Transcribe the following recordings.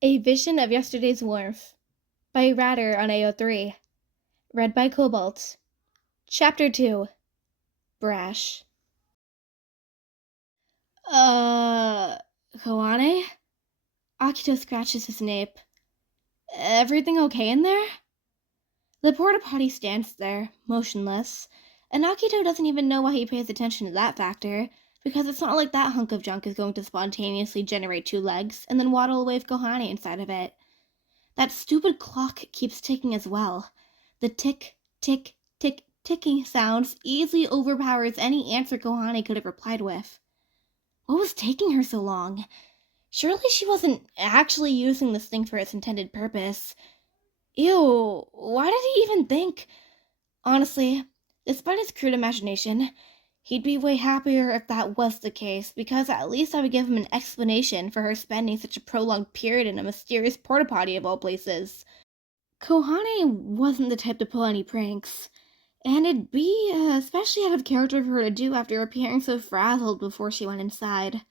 A Vision of Yesterday's Warmth by Ratter on AO3. Read by Cobalt. Chapter 2. Brash. Kohane? Akito scratches his nape. Everything okay in there? The porta potty stands there, motionless, and Akito doesn't even know why he pays attention to that factor, because it's not like that hunk of junk is going to spontaneously generate 2 legs and then waddle away with Kohane inside of it. That stupid clock keeps ticking as well. The tick, tick, tick, ticking sounds easily overpowers any answer Kohane could have replied with. What was taking her so long? Surely she wasn't actually using this thing for its intended purpose. Ew, why did he even think? Honestly, despite his crude imagination, he'd be way happier if that was the case, because at least I would give him an explanation for her spending such a prolonged period in a mysterious porta potty of all places. Kohane wasn't the type to pull any pranks, and it'd be especially out of character for her to do after appearing so frazzled before she went inside.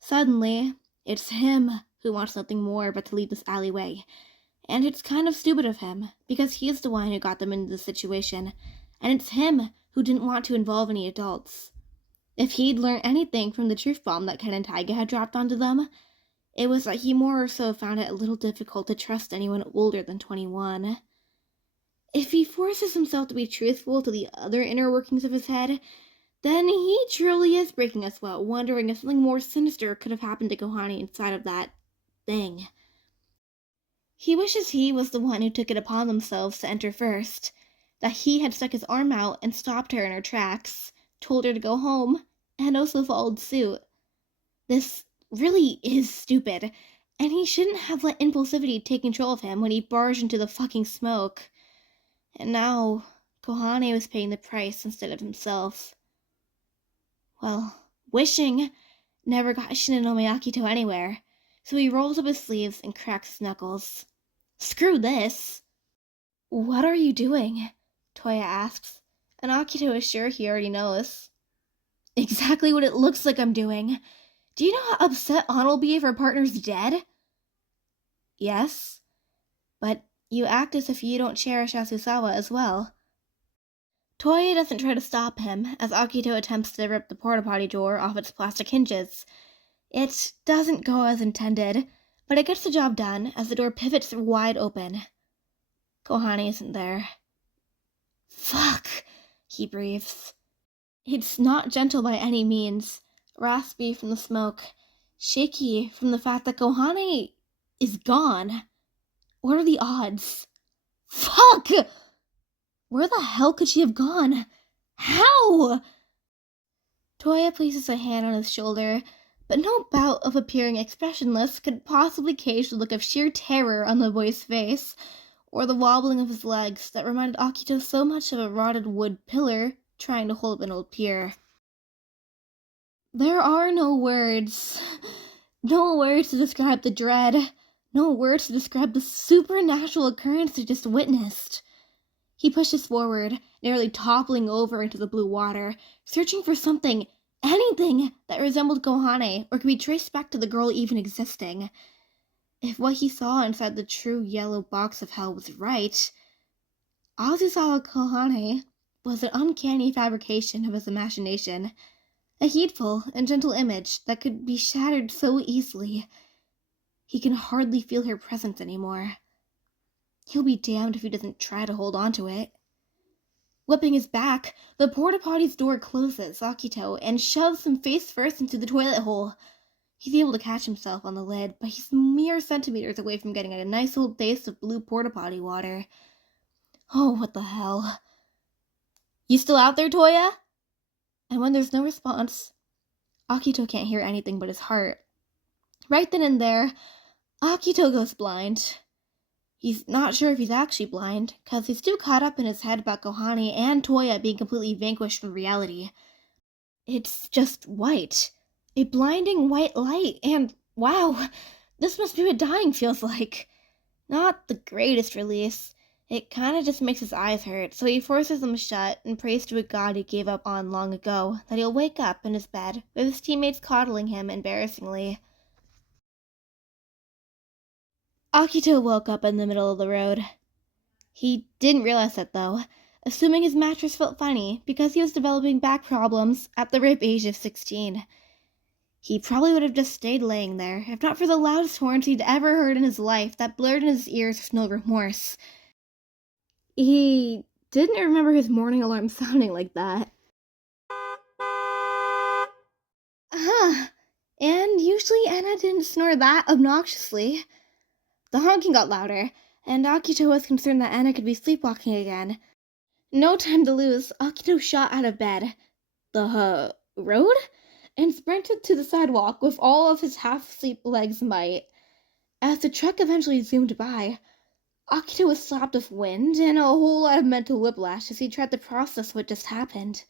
Suddenly, it's him who wants nothing more but to leave this alleyway, and it's kind of stupid of him, because he's the one who got them into this situation, and it's him who didn't want to involve any adults. If he'd learned anything from the truth bomb that Ken and Taiga had dropped onto them, it was that he more or so found it a little difficult to trust anyone older than 21. If he forces himself to be truthful to the other inner workings of his head, then he truly is breaking a sweat, wondering if something more sinister could have happened to Kohane inside of that thing. He wishes he was the one who took it upon themselves to enter first, that he had stuck his arm out and stopped her in her tracks, told her to go home, and also followed suit. This really is stupid, and he shouldn't have let impulsivity take control of him when he barged into the fucking smoke. And now, Kohane was paying the price instead of himself. Well, wishing never got Shinonome Akito anywhere, so he rolls up his sleeves and cracks his knuckles. Screw this! What are you doing? Touya asks, and Akito is sure he already knows. Exactly what it looks like I'm doing. Do you know how upset Anna will be if her partner's dead? Yes, but you act as if you don't cherish Azusawa as well. Touya doesn't try to stop him as Akito attempts to rip the porta potty door off its plastic hinges. It doesn't go as intended, but it gets the job done as the door pivots wide open. Kohane isn't there. Fuck, he breathes. It's not gentle by any means, raspy from the smoke, shaky from the fact that Kohane is gone. What are the odds? Fuck! Where the hell could she have gone? How? Touya places a hand on his shoulder, but no bout of appearing expressionless could possibly cage the look of sheer terror on the boy's face, or the wobbling of his legs that reminded Akito so much of a rotted wood pillar trying to hold up an old pier. There are no words. No words to describe the dread. No words to describe the supernatural occurrence he just witnessed. He pushes forward, nearly toppling over into the blue water, searching for something, anything that resembled Kohane or could be traced back to the girl even existing. If what he saw inside the true yellow box of hell was right, Azusawa Kohane was an uncanny fabrication of his imagination, a heedful and gentle image that could be shattered so easily. He can hardly feel her presence anymore. He'll be damned if he doesn't try to hold on to it. Whipping his back, the porta potty's door closes Akito and shoves him face first into the toilet hole. He's able to catch himself on the lid, but he's mere centimeters away from getting a nice old taste of blue porta potty water. Oh, what the hell. You still out there, Touya? And when there's no response, Akito can't hear anything but his heart. Right then and there, Akito goes blind. He's not sure if he's actually blind, because he's too caught up in his head about Kohane and Touya being completely vanquished from reality. It's just white. A blinding white light, and wow, this must be what dying feels like. Not the greatest release. It kinda just makes his eyes hurt, so he forces them shut and prays to a god he gave up on long ago that he'll wake up in his bed with his teammates coddling him embarrassingly. Akito woke up in the middle of the road. He didn't realize that, though, assuming his mattress felt funny because he was developing back problems at the ripe age of 16. He probably would have just stayed laying there, if not for the loudest horns he'd ever heard in his life that blared in his ears with no remorse. He didn't remember his morning alarm sounding like that. And usually Anna didn't snore that obnoxiously. The honking got louder, and Akito was concerned that Anna could be sleepwalking again. No time to lose, Akito shot out of bed. The road? And sprinted to the sidewalk with all of his half-asleep legs' might. As the truck eventually zoomed by, Akito was slapped with wind and a whole lot of mental whiplash as he tried to process what just happened.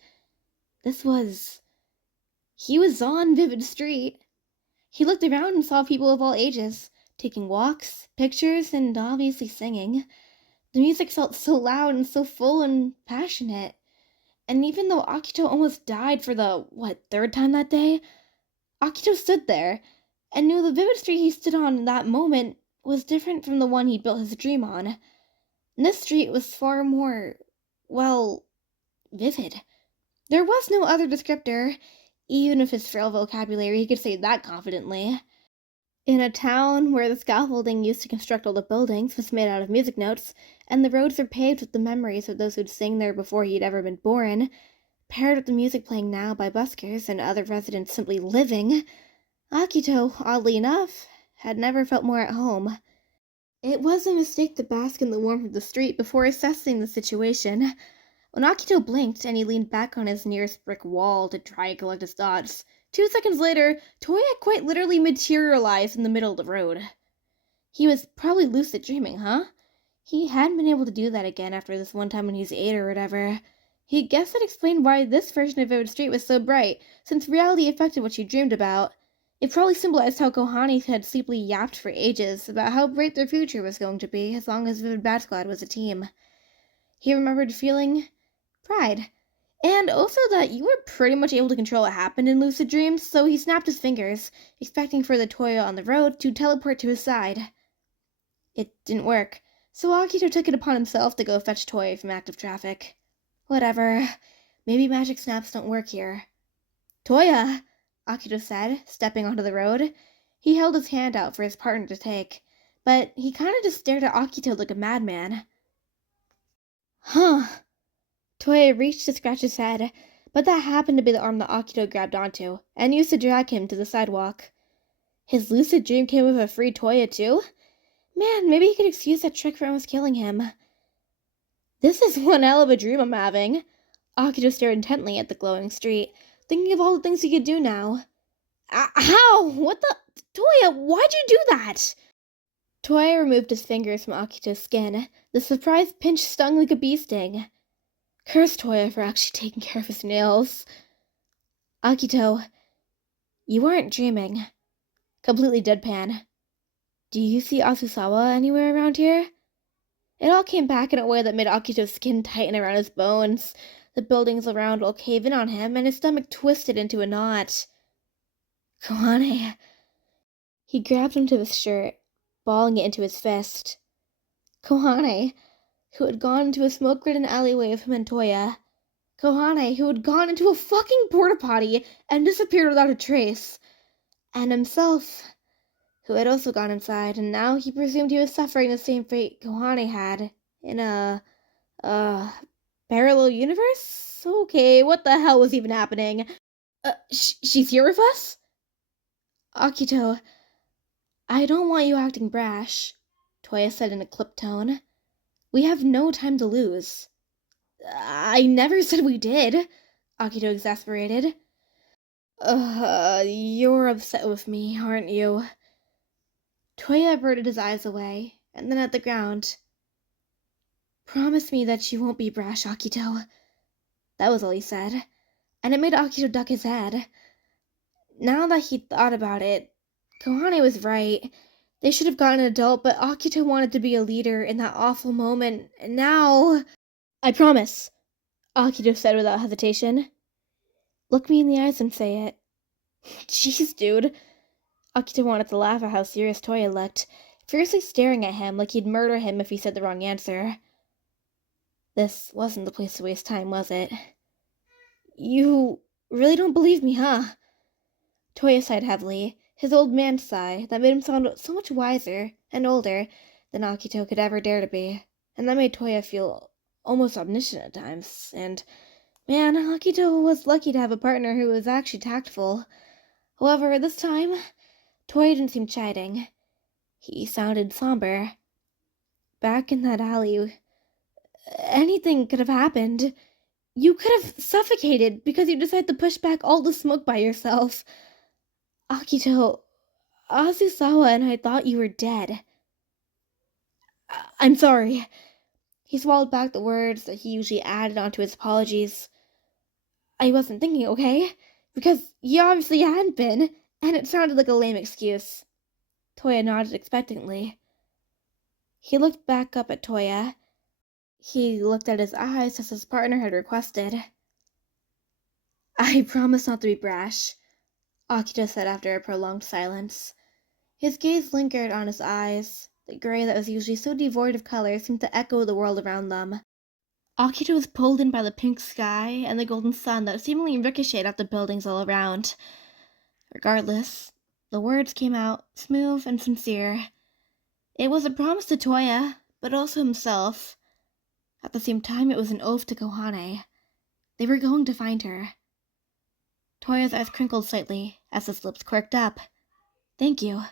He was on Vivid Street. He looked around and saw people of all ages, taking walks, pictures, and obviously singing. The music felt so loud and so full and passionate. And even though Akito almost died for the, third time that day, Akito stood there and knew the vivid street he stood on in that moment was different from the one he built his dream on. And this street was far more, vivid. There was no other descriptor. Even with his frail vocabulary, he could say that confidently. In a town where the scaffolding used to construct all the buildings was made out of music notes, and the roads were paved with the memories of those who'd sang there before he'd ever been born, paired with the music playing now by buskers and other residents simply living, Akito, oddly enough, had never felt more at home. It was a mistake to bask in the warmth of the street before assessing the situation. When Akito blinked and he leaned back on his nearest brick wall to try and collect his thoughts, 2 seconds later, Touya quite literally materialized in the middle of the road. He was probably lucid dreaming, huh? He hadn't been able to do that again after this one time when he was 8 or whatever. He guessed that explained why this version of Vivid Street was so bright, since reality affected what she dreamed about. It probably symbolized how Kohane had sleepily yapped for ages about how bright their future was going to be as long as Vivid Bat Squad was a team. He remembered feeling pride. And also that you were pretty much able to control what happened in lucid dreams, so he snapped his fingers, expecting for the Touya on the road to teleport to his side. It didn't work, so Akito took it upon himself to go fetch Touya from active traffic. Whatever. Maybe magic snaps don't work here. Touya, Akito said, stepping onto the road. He held his hand out for his partner to take, but he kind of just stared at Akito like a madman. Huh. Touya reached to scratch his head, but that happened to be the arm that Akito grabbed onto, and used to drag him to the sidewalk. His lucid dream came with a free Touya, too? Man, maybe he could excuse that trick for almost killing him. This is one hell of a dream I'm having. Akito stared intently at the glowing street, thinking of all the things he could do now. How? What the? Touya, why'd you do that? Touya removed his fingers from Akito's skin. The surprised pinch stung like a bee sting. Curse Touya for actually taking care of his nails. Akito, you aren't dreaming. Completely deadpan. Do you see Azusawa anywhere around here? It all came back in a way that made Akito's skin tighten around his bones. The buildings around all cave in on him, and his stomach twisted into a knot. Kohane. He grabbed into his shirt, balling it into his fist. Kohane, who had gone into a smoke-ridden alleyway with him and Touya. Kohane, who had gone into a fucking porta potty and disappeared without a trace. And himself, who had also gone inside, and now he presumed he was suffering the same fate Kohane had in a, parallel universe? Okay, what the hell was even happening? She's here with us? Akito, I don't want you acting brash, Touya said in a clipped tone. We have no time to lose. I never said we did, Akito exasperated. You're upset with me, aren't you? Touya averted his eyes away, and then at the ground. Promise me that you won't be brash, Akito. That was all he said, and it made Akito duck his head. Now that he thought about it, Kohane was right. They should have gotten an adult, but Akito wanted to be a leader in that awful moment, and now... I promise, Akito said without hesitation. Look me in the eyes and say it. Jeez, dude. Akito wanted to laugh at how serious Touya looked. fiercely staring at him like he'd murder him if he said the wrong answer. This wasn't the place to waste time, was it? You really don't believe me, huh? Touya sighed heavily, his old man sigh that made him sound so much wiser and older than Akito could ever dare to be, and that made Touya feel almost omniscient at times, and, man, Akito was lucky to have a partner who was actually tactful. However, this time, Touya didn't seem chiding. He sounded somber. Back in that alley, anything could have happened. You could have suffocated because you decided to push back all the smoke by yourself. Akito, Azusawa and I thought you were dead. I'm sorry. He swallowed back the words that he usually added onto his apologies. I wasn't thinking, okay? Because you obviously hadn't been, and it sounded like a lame excuse. Touya nodded expectantly. He looked back up at Touya. He looked at his eyes as his partner had requested. I promise not to be brash, Akito said after a prolonged silence. His gaze lingered on his eyes. The gray that was usually so devoid of color seemed to echo the world around them. Akito was pulled in by the pink sky and the golden sun that seemingly ricocheted off the buildings all around. Regardless, the words came out smooth and sincere. It was a promise to Touya, but also himself. At the same time, it was an oath to Kohane. They were going to find her. Toya's eyes crinkled slightly as his lips quirked up. Thank you.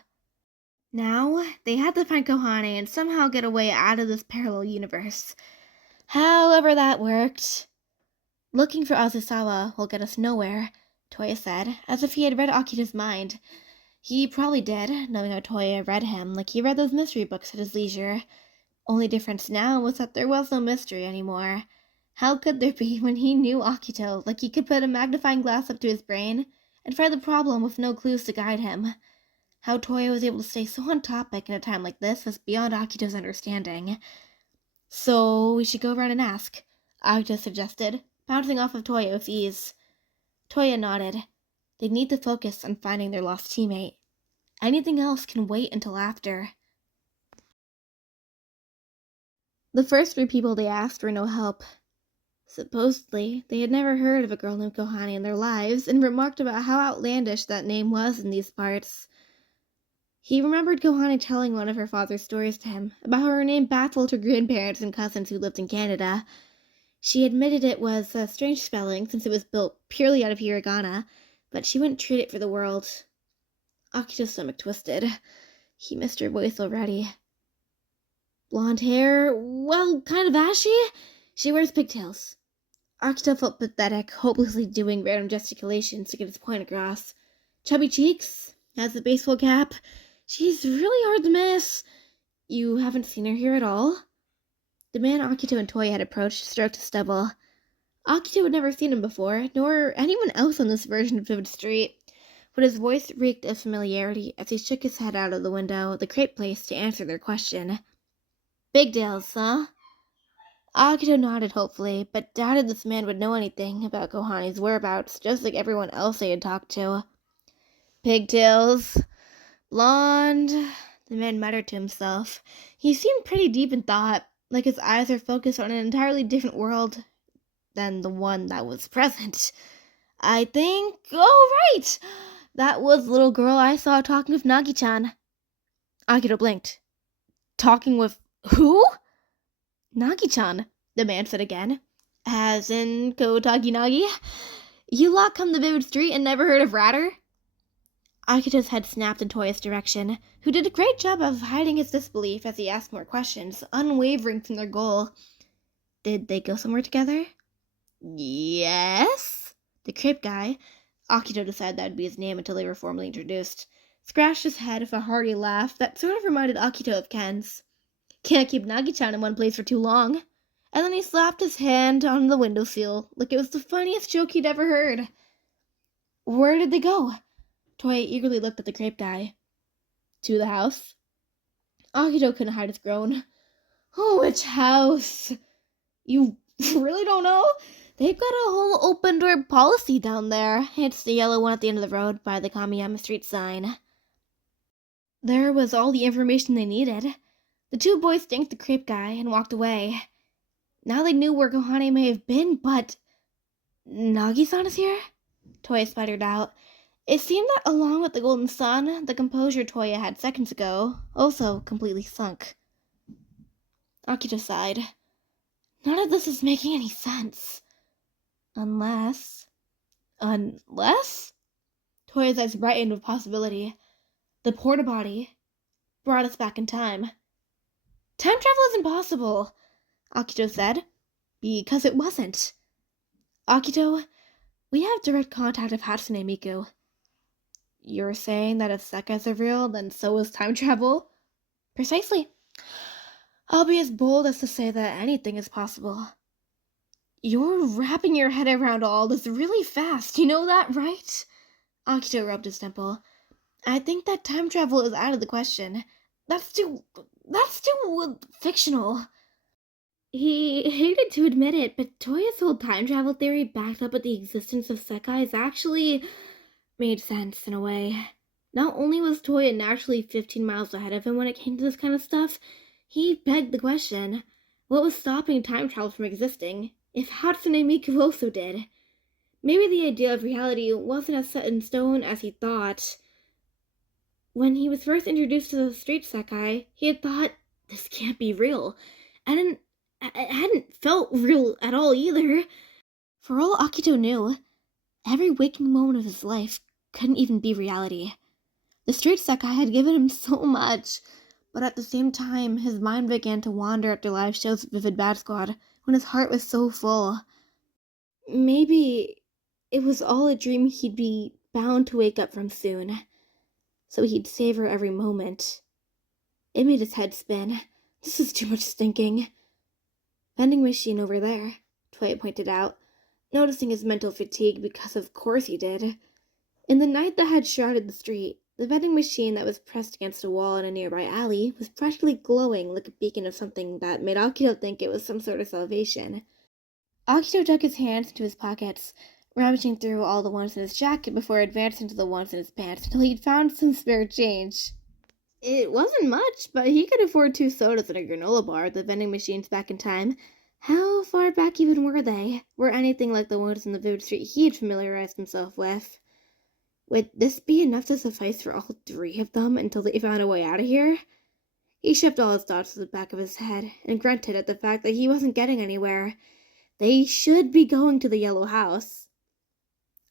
Now, they had to find Kohane and somehow get away out of this parallel universe. However that worked. Looking for Azusawa will get us nowhere, Touya said, as if he had read Akito's mind. He probably did, knowing how Touya read him, like he read those mystery books at his leisure. Only difference now was that there was no mystery anymore. How could there be when he knew Akito, like he could put a magnifying glass up to his brain and find the problem with no clues to guide him? How Touya was able to stay so on topic in a time like this was beyond Akito's understanding. So we should go around and ask, Akito suggested, bouncing off of Touya with ease. Touya nodded. They need to focus on finding their lost teammate. Anything else can wait until after. The first 3 people they asked were no help. Supposedly, they had never heard of a girl named Kohane in their lives, and remarked about how outlandish that name was in these parts. He remembered Kohane telling one of her father's stories to him, about how her name baffled her grandparents and cousins who lived in Canada. She admitted it was a strange spelling, since it was built purely out of hiragana, but she wouldn't trade it for the world. Akito's stomach twisted. He missed her voice already. Blonde hair, well, kind of ashy. She wears pigtails. Akito felt pathetic, hopelessly doing random gesticulations to get his point across. Chubby cheeks, has a baseball cap. She's really hard to miss. You haven't seen her here at all? The man Akito and Touya had approached stroked his stubble. Akito had never seen him before, nor anyone else on this version of Vivid Street, but his voice reeked of familiarity as he shook his head out of the window of the crepe place to answer their question. Big deals, huh? Akito nodded hopefully, but doubted this man would know anything about Kohane's whereabouts, just like everyone else they had talked to. Pigtails, blonde, the man muttered to himself. He seemed pretty deep in thought, like his eyes were focused on an entirely different world than the one that was present. I think... Oh, right! That was the little girl I saw talking with Nagi-chan. Akito blinked. Talking with who? Nagi-chan, the man said again. As in Kotaki Nagi? You lot come to Vivid Street and never heard of Ratter? Akito's head snapped in Touya's direction, who did a great job of hiding his disbelief as he asked more questions, unwavering from their goal. Did they go somewhere together? Yes? The crepe guy, Akito decided that would be his name until they were formally introduced, scratched his head with a hearty laugh that sort of reminded Akito of Ken's. Can't keep Nagi-chan in one place for too long. And then he slapped his hand on the windowsill like it was the funniest joke he'd ever heard. Where did they go? Touya eagerly looked at the crepe guy. To the house. Akito couldn't hide his groan. Oh, which house? You really don't know? They've got a whole open-door policy down there. It's the yellow one at the end of the road by the Kamiyama Street sign. There was all the information they needed. The two boys thanked the crepe guy and walked away. Now they knew where Kohane may have been, but... Nagi-san is here? Touya sputtered out. It seemed that along with the golden sun, the composure Touya had seconds ago also completely sunk. Akito sighed. None of this is making any sense. Unless... Unless? Toya's eyes brightened with possibility. The Porta Potty brought us back in time. Time travel is impossible, Akito said, because it wasn't. Akito, we have direct contact of Hatsune Miku. You're saying that if sekais are real, then so is time travel? Precisely. I'll be as bold as to say that anything is possible. You're wrapping your head around all this really fast, you know that, right? Akito rubbed his temple. I think that time travel is out of the question. That's too fictional. He hated to admit it, but Toya's whole time travel theory backed up with the existence of sekais actually made sense in a way. Not only was Touya naturally 15 miles ahead of him when it came to this kind of stuff, he begged the question, what was stopping time travel from existing, if Hatsune Miku also did? Maybe the idea of reality wasn't as set in stone as he thought. When he was first introduced to the street sekai, he had thought, this can't be real. It hadn't felt real at all either. For all Akito knew, every waking moment of his life couldn't even be reality. The street sekai had given him so much, but at the same time, his mind began to wander after live shows with Vivid Bad Squad when his heart was so full. Maybe it was all a dream he'd be bound to wake up from soon, so he'd savor every moment. It made his head spin. This is too much thinking. Vending machine over there, Touya pointed out, noticing his mental fatigue because of course he did. In the night that had shrouded the street, the vending machine that was pressed against a wall in a nearby alley was practically glowing like a beacon of something that made Akito think it was some sort of salvation. Akito dug his hands into his pockets, rummaging through all the ones in his jacket before advancing to the ones in his pants until he'd found some spare change. It wasn't much, but he could afford 2 sodas and a granola bar at the vending machines back in time. How far back even were they? Were anything like the ones in the Vivid Street he'd familiarized himself with? Would this be enough to suffice for all 3 of them until they found a way out of here? He shoved all his thoughts to the back of his head and grunted at the fact that he wasn't getting anywhere. They should be going to the yellow house.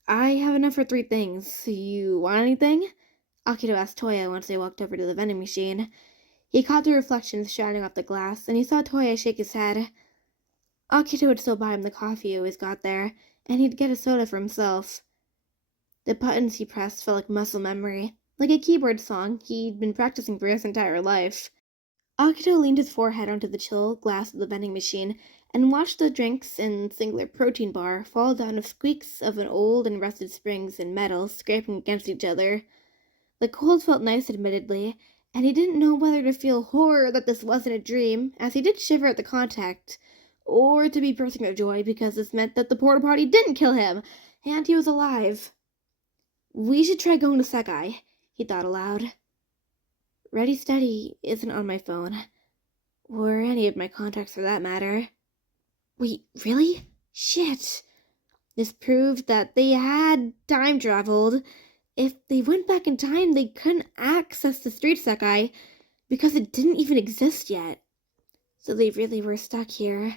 I have enough for 3 things. You want anything? Akito asked Touya once they walked over to the vending machine. He caught the reflections shining off the glass, and he saw Touya shake his head. Akito would still buy him the coffee he always got there, and he'd get a soda for himself. The buttons he pressed felt like muscle memory, like a keyboard song he'd been practicing for his entire life. Akito leaned his forehead onto the chill glass of the vending machine and watched the drinks and singular protein bar fall down with squeaks of an old and rusted springs and metal scraping against each other. The cold felt nice, admittedly, and he didn't know whether to feel horror that this wasn't a dream, as he did shiver at the contact, or to be bursting with joy because this meant that the Porta Potty didn't kill him, and he was alive. We should try going to Sekai, he thought aloud. Ready Steady isn't on my phone, or any of my contacts for that matter. Wait, really? Shit. This proved that they had time traveled. If they went back in time, they couldn't access the street sekai because it didn't even exist yet. So they really were stuck here.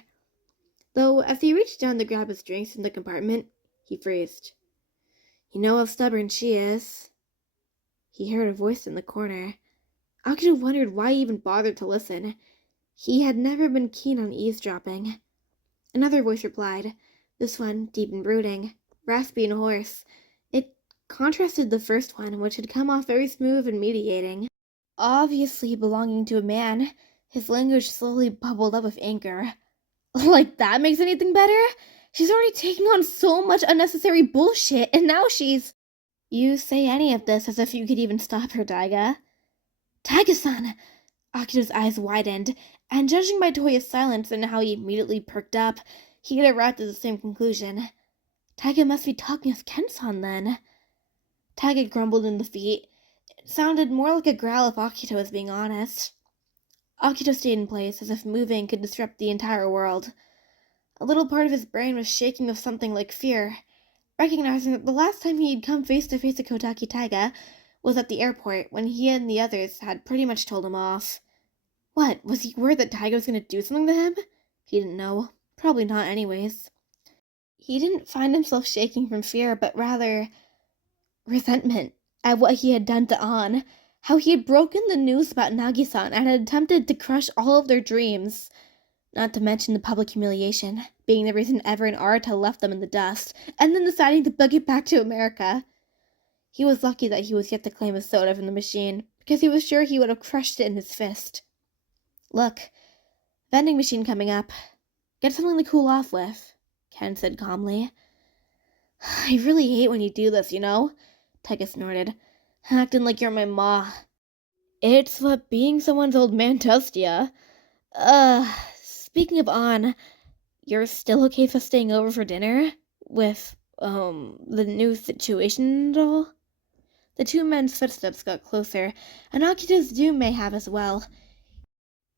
Though, as he reached down to grab his drinks in the compartment, he phrased, You know how stubborn she is. He heard a voice in the corner. Akito wondered why he even bothered to listen. He had never been keen on eavesdropping. Another voice replied, this one deep and brooding, raspy and hoarse. It contrasted the first one, which had come off very smooth and mediating. Obviously belonging to a man, his language slowly bubbled up with anger. Like that makes anything better? She's already taking on so much unnecessary bullshit, and now she's... You say any of this as if you could even stop her, Taiga. Taiga-san! Akito's eyes widened, and judging by Touya's silence and how he immediately perked up, he had arrived at the same conclusion. Taiga must be talking with Ken-san, then. Taiga grumbled in defeat. It sounded more like a growl if Akito was being honest. Akito stayed in place, as if moving could disrupt the entire world. A little part of his brain was shaking with something like fear, recognizing that the last time he had come face to face with Kotaki Taiga was at the airport, when he and the others had pretty much told him off. What, was he worried that Taiga was going to do something to him? He didn't know. Probably not anyways. He didn't find himself shaking from fear, but rather resentment at what he had done to An, how he had broken the news about Nagi-san and had attempted to crush all of their dreams. Not to mention the public humiliation, being the reason Ever and Arata left them in the dust, and then deciding to book it back to America. He was lucky that he was yet to claim a soda from the machine, because he was sure he would have crushed it in his fist. Look, vending machine coming up. Get something to cool off with, Ken said calmly. I really hate when you do this, you know? Taiga snorted, acting like you're my ma. It's what being someone's old man does to ya. Speaking of An, you're still okay for staying over for dinner? With, the new situation and all? The two men's footsteps got closer, and Akito's doom may have as well.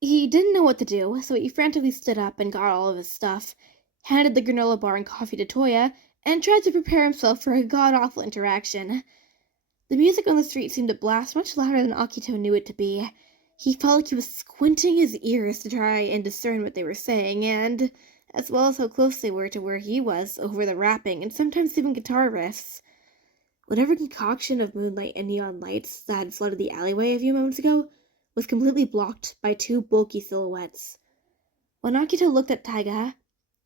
He didn't know what to do, so he frantically stood up and got all of his stuff, handed the granola bar and coffee to Touya, and tried to prepare himself for a god-awful interaction. The music on the street seemed to blast much louder than Akito knew it to be. He felt like he was squinting his ears to try and discern what they were saying, and, as well as how close they were to where he was, over the rapping and sometimes even guitar riffs. Whatever concoction of moonlight and neon lights that had flooded the alleyway a few moments ago was completely blocked by two bulky silhouettes. When Akito looked at Taiga,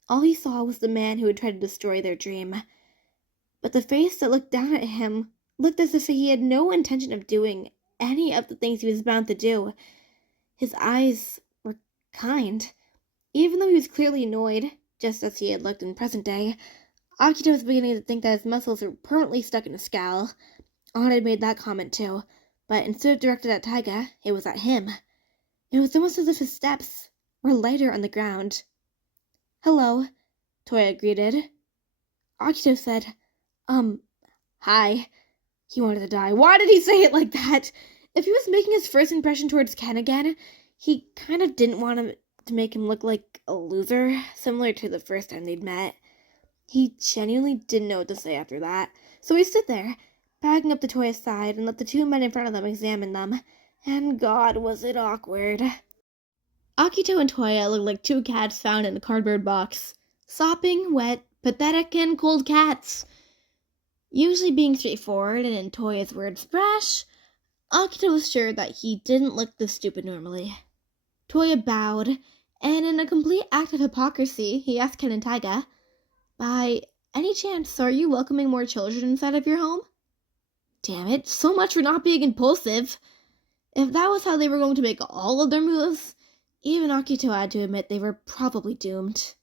all he saw was the man who had tried to destroy their dream. But the face that looked down at him looked as if he had no intention of doing any of the things he was bound to do. His eyes were kind. Even though he was clearly annoyed, just as he had looked in present day, Akito was beginning to think that his muscles were permanently stuck in a scowl. An had made that comment too, but instead of directed at Taiga, it was at him. It was almost as if his steps were lighter on the ground. Hello, Touya greeted. Akito said, hi. He wanted to die. Why did he say it like that? If he was making his first impression towards Ken again, he kind of didn't want him to make him look like a loser, similar to the first time they'd met. He genuinely didn't know what to say after that, so he stood there, backing up to Touya's side and let the two men in front of them examine them, and God, was it awkward. Akito and Touya looked like two cats found in a cardboard box. Sopping, wet, pathetic, and cold cats. Usually being straightforward and in Touya's words brash, Akito was sure that he didn't look this stupid normally. Touya bowed, and in a complete act of hypocrisy, he asked Ken and Taiga, by any chance, are you welcoming more children inside of your home? Damn it, so much for not being impulsive. If that was how they were going to make all of their moves, even Akito had to admit they were probably doomed.